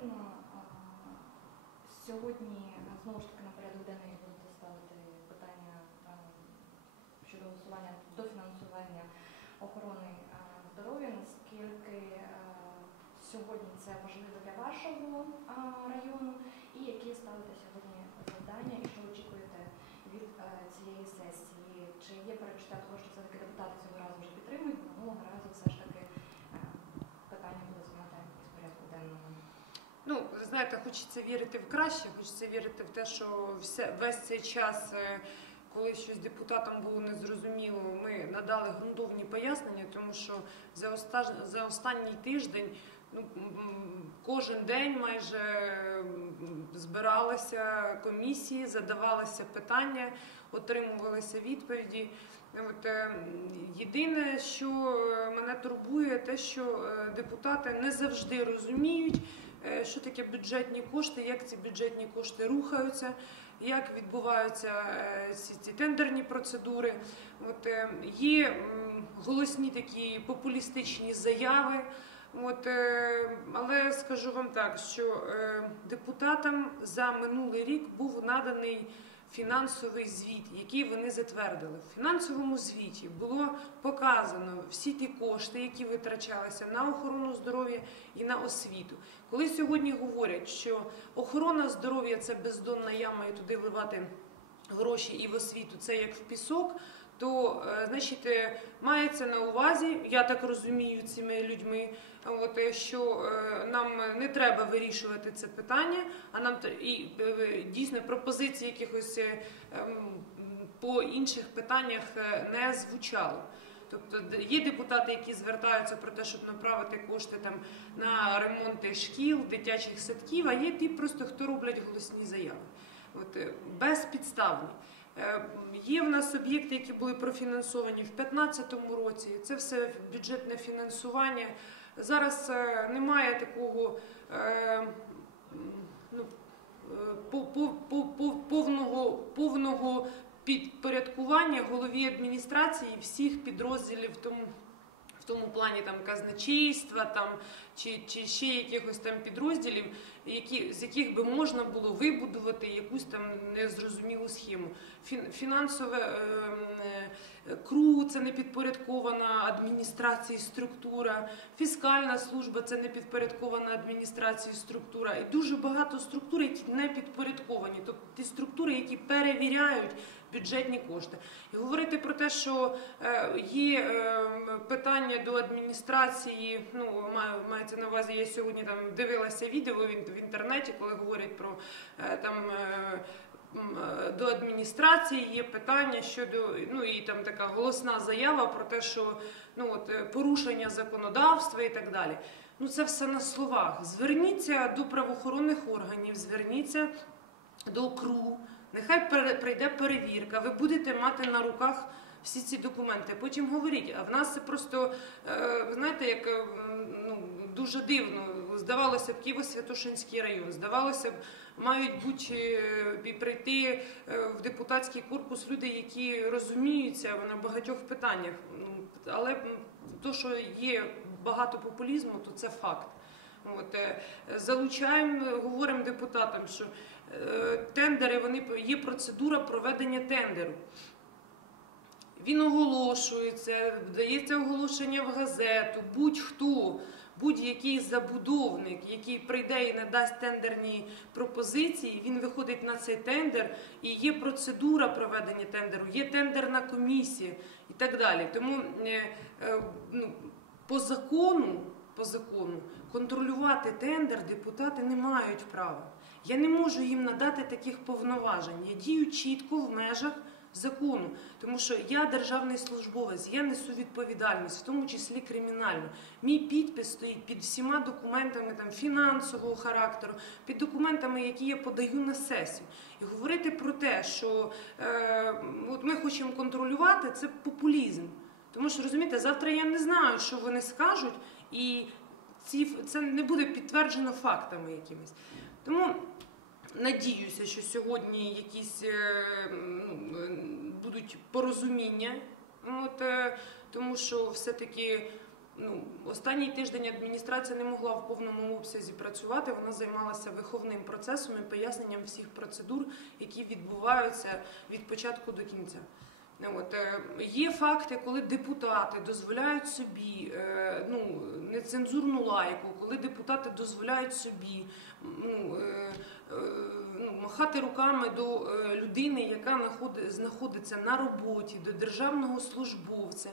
Анатоліївна, сьогодні знову ж таки на порядок денний будете ставити питання щодо голосування дофінансування охорони здоров'я. Наскільки сьогодні це важливо для вашого району, і які ставите сьогодні завдання, і що очікуєте від цієї сесії? Чи є перечуття того, що все-таки депутати цього разу вже підтримують, минулого разу все ж таки а, питання буде зняте із порядку денного? Ну, ви знаєте, хочеться вірити в краще, хочеться вірити в те, що весь цей час, е, коли щось депутатам було незрозуміло, ми надали ґрунтовні пояснення, тому що за, за останній тиждень ну, кожен день майже збиралися комісії, задавалися питання, отримувалися відповіді. От, е, єдине, що е, мене турбує, те, що депутати не завжди розуміють, що таке бюджетні кошти, як ці бюджетні кошти рухаються, як відбуваються е, ці, ці тендерні процедури. От, е, є голосні такі популістичні заяви. От, е, але скажу вам так, що е, депутатам за минулий рік був наданий фінансовий звіт, який вони затвердили. В фінансовому звіті було показано всі ті кошти, які витрачалися на охорону здоров'я і на освіту. Коли сьогодні говорять, що охорона здоров'я це бездонна яма, і туди вливати гроші і в освіту це як в пісок. То, е, значить, е, мається на увазі, я так розумію, цими людьми, от, е, що нам не треба вирішувати це питання, а нам і дійсно пропозиції якихось ем, по інших питаннях не звучало. Тобто є депутати, які звертаються про те, щоб направити кошти там на ремонти шкіл, дитячих садків, а є ті просто, хто роблять голосні заяви. От, безпідставні. Є в нас об'єкти, які були профінансовані в 2015 році. Це все бюджетне фінансування. Зараз е, немає такого е, ну, е, по- по- по- по- повного, повного підпорядкування голові адміністрації всіх підрозділів тому. Тому плані там казначейства там, чи, чи ще якихось там підрозділів, які, з яких би можна було вибудувати якусь там незрозумілу схему. Фін, фінансове ем, е, КРУ це не підпорядкована адміністрації структура, фіскальна служба це не підпорядкована адміністрації структура. І дуже багато структур, які не підпорядковані, тобто ті структури, які перевіряють бюджетні кошти. І говорити про те, що е, є е, питання до адміністрації, ну мається на увазі, я сьогодні там дивилася відео в інтернеті, коли говорять про е, там. е, е, До адміністрації є питання щодо ну і там така голосна заява про те, що ну от е, порушення законодавства і так далі. Ну це все на словах. Зверніться до правоохоронних органів, зверніться до КРУ. Нехай прийде перевірка, ви будете мати на руках всі ці документи. Потім говоріть. А в нас це просто, е, знаєте, як е, ну, дуже дивно. Здавалося б, Києво-Святошинський район. Здавалося б, мають бути е, прийти в депутатський корпус люди, які розуміються на багатьох питаннях. Ну, Але то, що є багато популізму, то це факт. От, залучаємо, говоримо депутатам, що тендери, вони є процедура проведення тендеру. Він оголошується, дається оголошення в газету, будь-хто, будь-який забудовник, який прийде і надасть тендерні пропозиції, він виходить на цей тендер, і є процедура проведення тендеру, є тендерна комісія і так далі. Тому е, е, ну, по закону, по закону контролювати тендер депутати не мають права. Я не можу їм надати таких повноважень. Я дію чітко в межах закону, тому що я державний службовець, я несу відповідальність, в тому числі кримінальну. Мій підпис стоїть під всіма документами там фінансового характеру, під документами, які я подаю на сесію. І говорити про те, що е, от ми хочемо контролювати, це популізм. Тому що розумієте, завтра я не знаю, що вони скажуть, і ці це не буде підтверджено фактами якимись. Тому надіюся, що сьогодні якісь е, ну, е, будуть порозуміння, от, е, тому що все-таки ну, останній тиждень адміністрація не могла в повному обсязі працювати. Вона займалася виховним процесом і поясненням всіх процедур, які відбуваються від початку до кінця. От, є факти, коли депутати дозволяють собі ну, нецензурну лайку, коли депутати дозволяють собі ну, махати руками до е, людини, яка знаходиться на роботі, до державного службовця.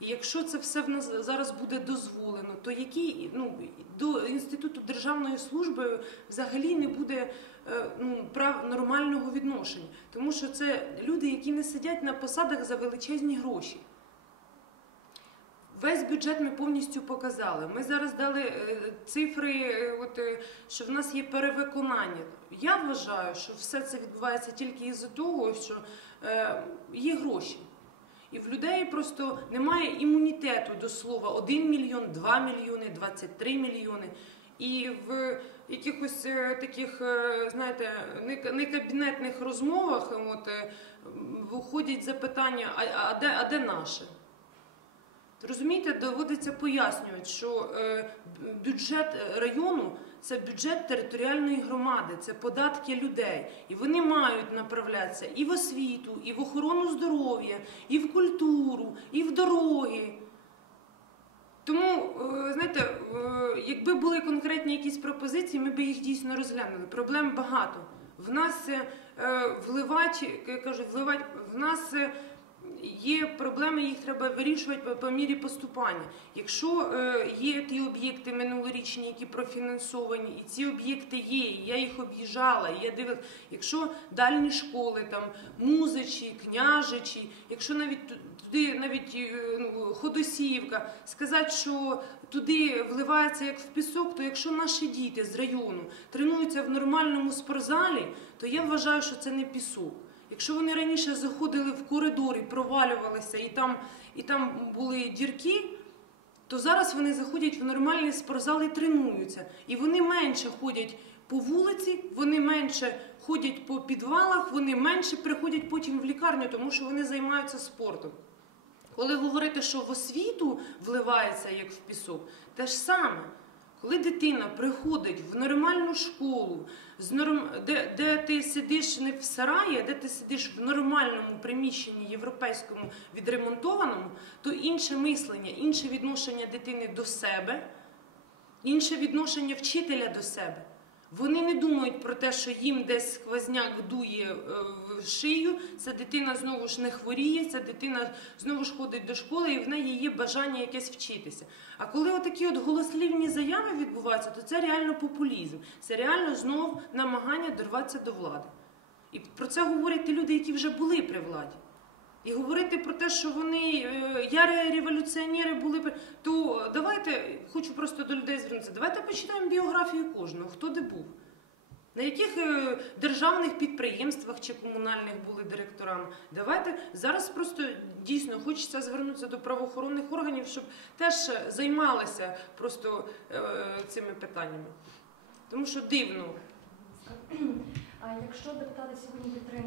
І якщо це все в нас зараз буде дозволено, то які ну до інституту державної служби взагалі не буде е, ну, прав нормального відношення, тому що це люди, які не сидять на посадах за величезні гроші. Весь бюджет ми повністю показали. Ми зараз дали е, цифри, е, от, е, що в нас є перевиконання. Я вважаю, що все це відбувається тільки із-за того, що е, є гроші. І в людей просто немає імунітету до слова 1 мільйон, 2 мільйони, 23 мільйони. І в якихось таких, знаєте, не, кабінетних розмовах от, виходять запитання, а, а, де, а де наше? Розумієте, доводиться пояснювати, що е, бюджет району це бюджет територіальної громади, це податки людей. І вони мають направлятися і в освіту, і в охорону здоров'я, і в культуру, і в дороги. Тому, е, знаєте, е, якби були конкретні якісь пропозиції, ми б їх дійсно розглянули. Проблем багато. В нас вливати, кажу, вливати, в нас є проблеми, їх треба вирішувати по, мірі поступання. Якщо е, є ті об'єкти минулорічні, які профінансовані, і ці об'єкти є, я їх об'їжджала, я дивилася, якщо дальні школи, там музичі, княжичі, якщо навіть туди навіть е, ну, Ходосіївка, сказати, що туди вливається як в пісок, то якщо наші діти з району тренуються в нормальному спортзалі, то я вважаю, що це не пісок. Якщо вони раніше заходили в коридор і провалювалися, і там, і там були дірки, то зараз вони заходять в нормальний спортзал і тренуються. І вони менше ходять по вулиці, вони менше ходять по підвалах, вони менше приходять потім в лікарню, тому що вони займаються спортом. Коли говорити, що в освіту вливається як в пісок, те ж саме. Коли дитина приходить в нормальну школу, де, ти сидиш не в сараї, а де ти сидиш в нормальному приміщенні європейському відремонтованому, то інше мислення, інше відношення дитини до себе, інше відношення вчителя до себе. Вони не думають про те, що їм десь сквозняк дує е, в шию, ця дитина знову ж не хворіє, ця дитина знову ж ходить до школи, і в неї є бажання якесь вчитися. А коли отакі от голослівні заяви відбуваються, то це реально популізм, це реально знов намагання дорватися до влади. І про це говорять ті люди, які вже були при владі. І говорити про те, що вони е, ярі революціонери були, то давайте, хочу просто до людей звернутися, давайте почитаємо біографію кожного, хто де був. На яких е, державних підприємствах чи комунальних були директорами? Давайте зараз просто дійсно хочеться звернутися до правоохоронних органів, щоб теж займалися просто е, цими питаннями. Тому що дивно, А якщо депутати сьогодні підтримують